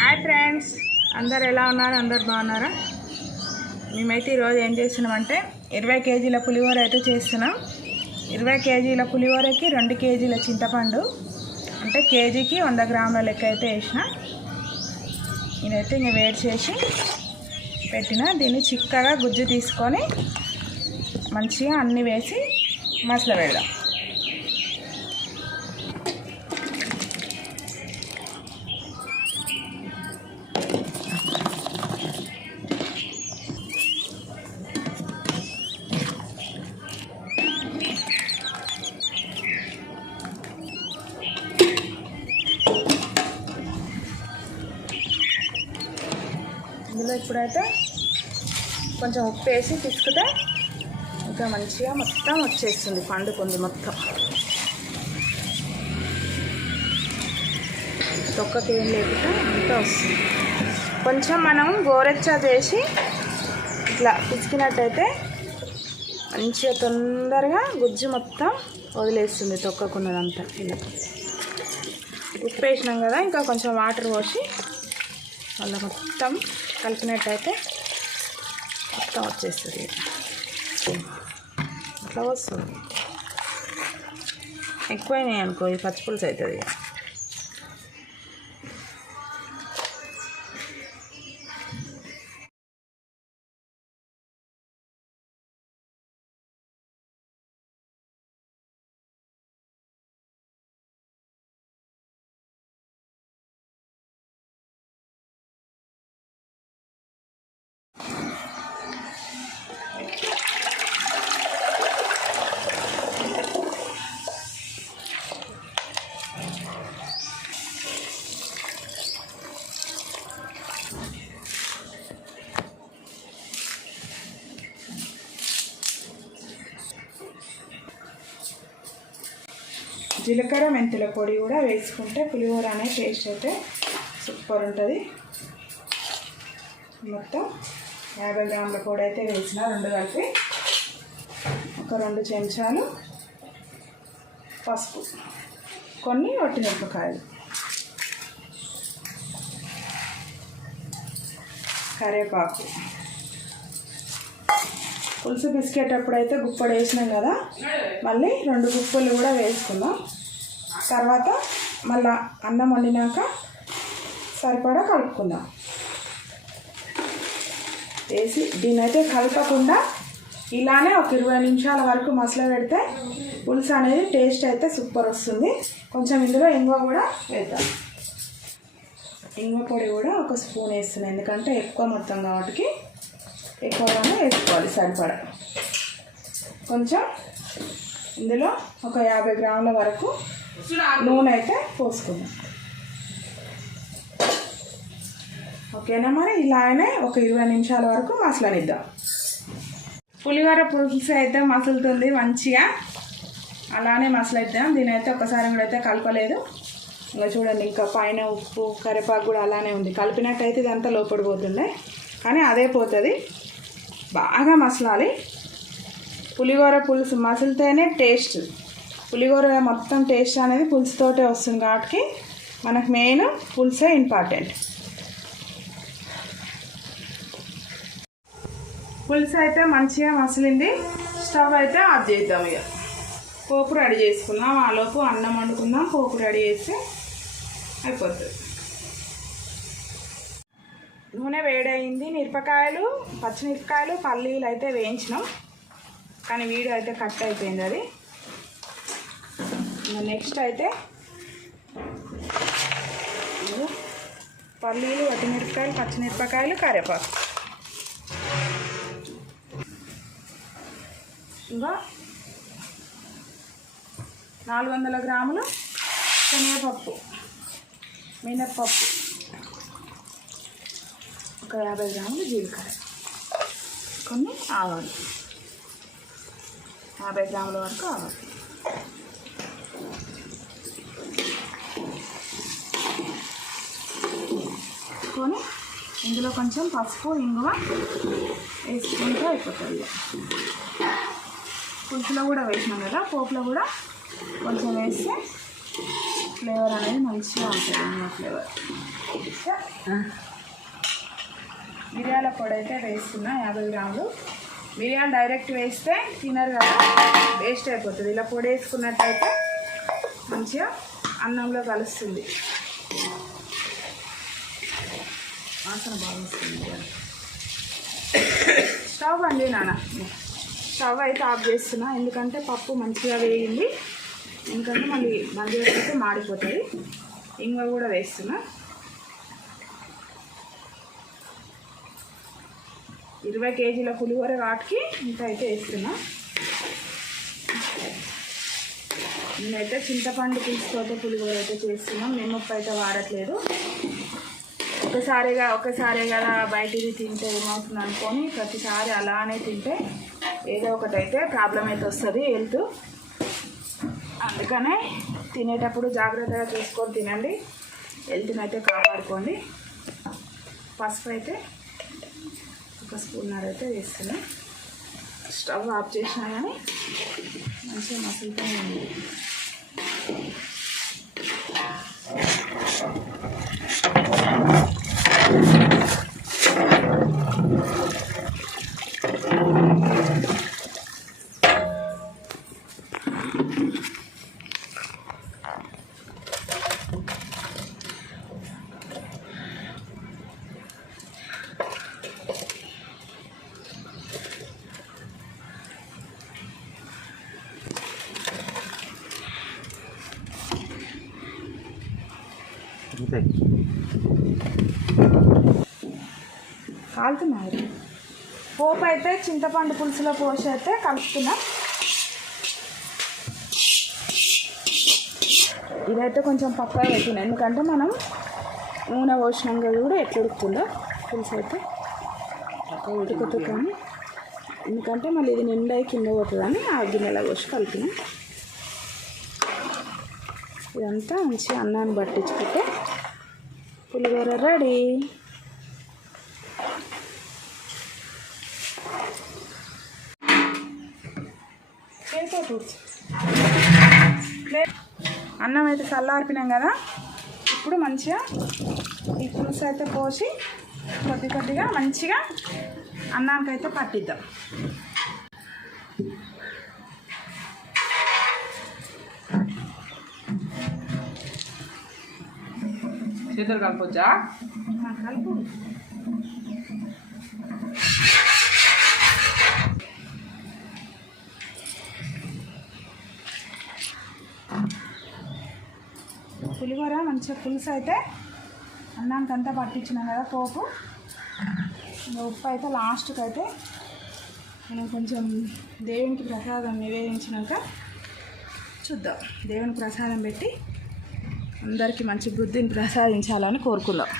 Hi friends అందరు ఎలా ఉన్నారు? అందరు బాగున్నారా? మేమైతే ఈరోజు ఏం చేస్తున్నామంటే ఇరవై కేజీల పులిహోర అయితే చేస్తున్నాం. ఇరవై కేజీల పులిహోరకి రెండు కేజీల చింతపండు అంటే కేజీకి వంద గ్రాముల లెక్క అయితే వేసిన. నేనైతే ఇంక వేడి చేసి పెట్టిన. దీన్ని చిక్కగా గుజ్జు తీసుకొని మంచిగా అన్నీ వేసి మసలు పెడదాం ఇప్పుడైతే కొంచెం ఉప్పు వేసి పిసుకుతే ఇంకా మంచిగా మొత్తం వచ్చేస్తుంది పండుకుంది మొత్తం. తొక్కకి ఏం లేకుండా అంతా వస్తుంది. కొంచెం మనం గోరెచ్చ చేసి ఇట్లా పిసికినట్టయితే మంచిగా తొందరగా గుజ్జు మొత్తం వదిలేస్తుంది తొక్కకున్నదంతా. ఇలా ఉప్పు వేసినాం కదా ఇంకా కొంచెం వాటర్ పోసి వాళ్ళ మొత్తం కలిపినట్టయితే మొత్తం వచ్చేస్తుంది. అట్లా వస్తుంది ఎక్కువైనాయి అనుకో ఇది పచ్చిపులుసు అవుతుంది. జీలకర్ర మెంతుల పొడి కూడా వేసుకుంటే పులిహోర అనే టేస్ట్ అయితే సూపర్ ఉంటుంది. మొత్తం యాభై గ్రాముల పొడి అయితే వేసిన రెండు కలిపి ఒక రెండు చెంచాలు పసుపు కొన్ని మిరపకాయలు. కరివేపాకు పులుసు బిస్కెట్ అప్పుడైతే గుప్పడు వేసినాం కదా మళ్ళీ రెండు గుప్పలు కూడా వేసుకుందాం. తర్వాత మళ్ళా అన్నం వండినాక సరిపడా కలుపుకుందాం. వేసి దీని అయితే కలపకుండా ఇలానే ఒక ఇరవై నిమిషాల వరకు మసల పెడితే పులుసు అనేది టేస్ట్ అయితే సూపర్ వస్తుంది. కొంచెం ఇందులో ఇంగువ కూడా వేద్దాం. ఇంగువ పొడి కూడా ఒక స్పూన్ వేస్తున్నాను. ఎందుకంటే ఎక్కువ మొత్తం కాబట్టి ఎక్కువగానే వేసుకోవాలి సరిపడా. కొంచెం ఇందులో ఒక యాభై గ్రాముల వరకు నూనె అయితే పోసుకుందాం. ఓకేనా మరి? ఇలానే ఒక ఇరవై నిమిషాల వరకు మసలనిద్దాం. పులిహోర పులుసు అయితే మసులుతుంది మంచిగా. అలానే మసలిద్దాం. దీని అయితే ఒకసారి కూడా అయితే కలపలేదు. ఇంకా చూడండి ఇంకా పైన ఉప్పు కరివేపాకు కూడా అలానే ఉంది. కలిపినట్టయితే ఇదంతా లోపడిపోతుంది కానీ అదే పోతుంది. బాగా మసలాలి. పులిహోర పులుసు మసిలితేనే టేస్ట్. పులిహోర మొత్తం టేస్ట్ అనేది పులుసుతోటే వస్తుంది కాబట్టి మనకు మెయిన్ పులుసే ఇంపార్టెంట్ పులుసు అయితే మంచిగా మసిలింది. స్టవ్ అయితే ఆఫ్ చేద్దాం ఇక. పోపు రెడీ చేసుకుందాం ఆలోపు అన్నం వండుకుందాం. పోపు రెడీ చేస్తే అయిపోతుంది. నూనె వేడయింది. మిరపకాయలు పచ్చిమిరపకాయలు పల్లీలు అయితే వేయించినాం. కానీ వీడియో అయితే కట్ అయిపోయింది అది. నెక్స్ట్ అయితే పల్లీలు వట్టిమిరపకాయలు పచ్చిమిరపకాయలు కరివేపాకు. ఇంకా నాలుగు వందల గ్రాములు శనగపప్పు మినప్పప్పు. ఒక యాభై గ్రాములు జీలకర్ర. కొన్ని ఆవాలు. యాభై గ్రాముల వరకు ఆవాలు కొని ఇందులో కొంచెం పసుపు ఇంగువ వేసుకుంటే అయిపోతుంది. పులుసులో కూడా వేసినాం కదా పోపులో కూడా కొంచెం వేస్తే ఫ్లేవర్ అనేది మంచిగా ఉంటుంది నిమ్మ ఫ్లేవర్. మిరియాల పొడి అయితే వేస్తున్నా యాభై గ్రాములు. మిరియాలు డైరెక్ట్ వేస్తే తినరు కదా వేస్ట్ అయిపోతుంది. ఇలా పొడి వేసుకున్నట్టయితే మంచిగా అన్నంలో కలుస్తుంది. వాసన బాగా వస్తుంది స్టవ్ అండి నాన్న. స్టవ్ అయితే ఆఫ్ చేస్తున్నా. ఎందుకంటే పప్పు మంచిగా వేగింది. ఎందుకంటే మళ్ళీ బంద్ చేస్తే మాడిపోతుంది. ఇంగ కూడా వేస్తున్నా. ఇరవై కేజీల పులిహోర వాటికి ఇంత అయితే వేస్తున్నా. నేనైతే చింతపండు పులుసుతో పులిహోర అయితే చేస్తున్నాం. నిమ్మప్పు అయితే వాడట్లేదు. ఒకసారిగా ఒకసారి కదా బయటిది తింటే ఏమవుతుంది అనుకొని ప్రతిసారి అలానే తింటే ఏదో ఒకటి అయితే ప్రాబ్లం అయితే వస్తుంది హెల్త్. అందుకనే తినేటప్పుడు జాగ్రత్తగా చూసుకొని తినండి. హెల్త్ని అయితే కాపాడుకోండి. పసుపు అయితే ఒక స్పూన్నర అయితే వేస్తున్నా. స్టవ్ ఆఫ్ చేసినా కానీ మంచిగా మసులుతూ ఉంది. అంతే కాలుతున్నాయి పోపు అయితే చింతపండు పులుసులో పోసి అయితే కలుపుతున్నాం. ఇదైతే కొంచెం పక్కా పెట్టిన. ఎందుకంటే మనం నూనె పోసినాక కూడా ఎట్లా ఉడుకుతుందో పులుసు అయితే ఉడుకుతుంది ఎందుకంటే మళ్ళీ ఇది నిండా కింద పోతుందని ఆ గిన్నెలో పోసి కలిపిన. ఇదంతా మంచిగా అన్నాన్ని పట్టించుకుంటే పులిహోర రెడీ. అన్నం అయితే చల్లార్పినాం కదా. ఇప్పుడు మంచిగా ఈ పులుసు అయితే పోసి కొద్ది కొద్దిగా మంచిగా అన్నానికి అయితే పట్టిద్దాం. చేతులు కలపొచ్చా కలుపు. పులిహోర మంచిగా పులుసు అయితే అన్నానికి అంతా పట్టించినాం కదా పోపు. ఉప్పు అయితే లాస్ట్కి అయితే మనం కొంచెం దేవునికి ప్రసాదం నివేదించినాక చూద్దాం. దేవునికి ప్రసాదం పెట్టి అందరికీ మంచి బుద్ధిని ప్రసాదించాలని కోరుకుందాం.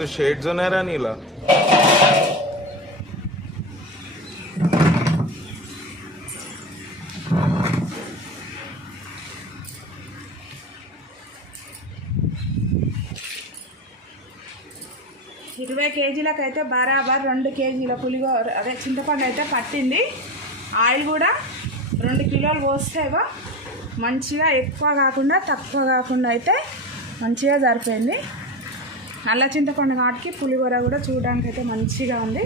मस्त शेड जो नाही राणीला ఇరవై కేజీలకు అయితే బరాబర్ రెండు కేజీల పులిగోర అదే చింతపండు అయితే పట్టింది ఆయిల్ కూడా రెండు కిలోలు పోస్తేవో మంచిగా ఎక్కువ కాకుండా తక్కువ కాకుండా అయితే మంచిగా సరిపోయింది నల్ల చింతపండు కాటికి పులిహోర కూడా చూడడానికి అయితే మంచిగా ఉంది.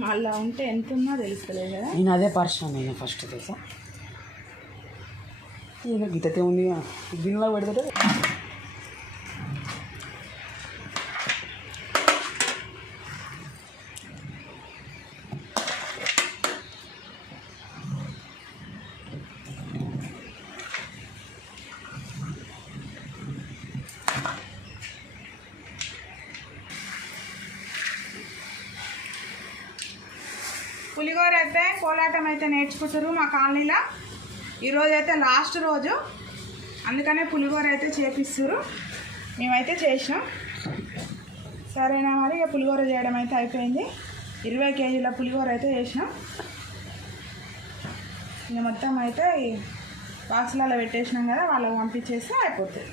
మళ్ళీ ఉంటే ఎంత ఉన్నా తెలుస్తలేదు కదా. నేను అదే పరిశ్రమ నేను ఫస్ట్ తెలుసా? ఇంకా గిట్టతే ఉంది గిన్నెలో పెడితే అయితే కోలాటం అయితే నేర్చుకుంటారు మా కాలనీలో. ఈరోజు అయితే లాస్ట్ రోజు. అందుకనే పులిహోర అయితే చేపిస్తారు. మేమైతే చేసినాం. సరేనా మరి ఇక పులిహోర చేయడం అయితే అయిపోయింది. ఇరవై కేజీల పులిహోర అయితే చేసినాం. ఇక మొత్తం అయితే బాక్సులలో పెట్టేసినాం కదా వాళ్ళకి పంపించేస్తే అయిపోతుంది.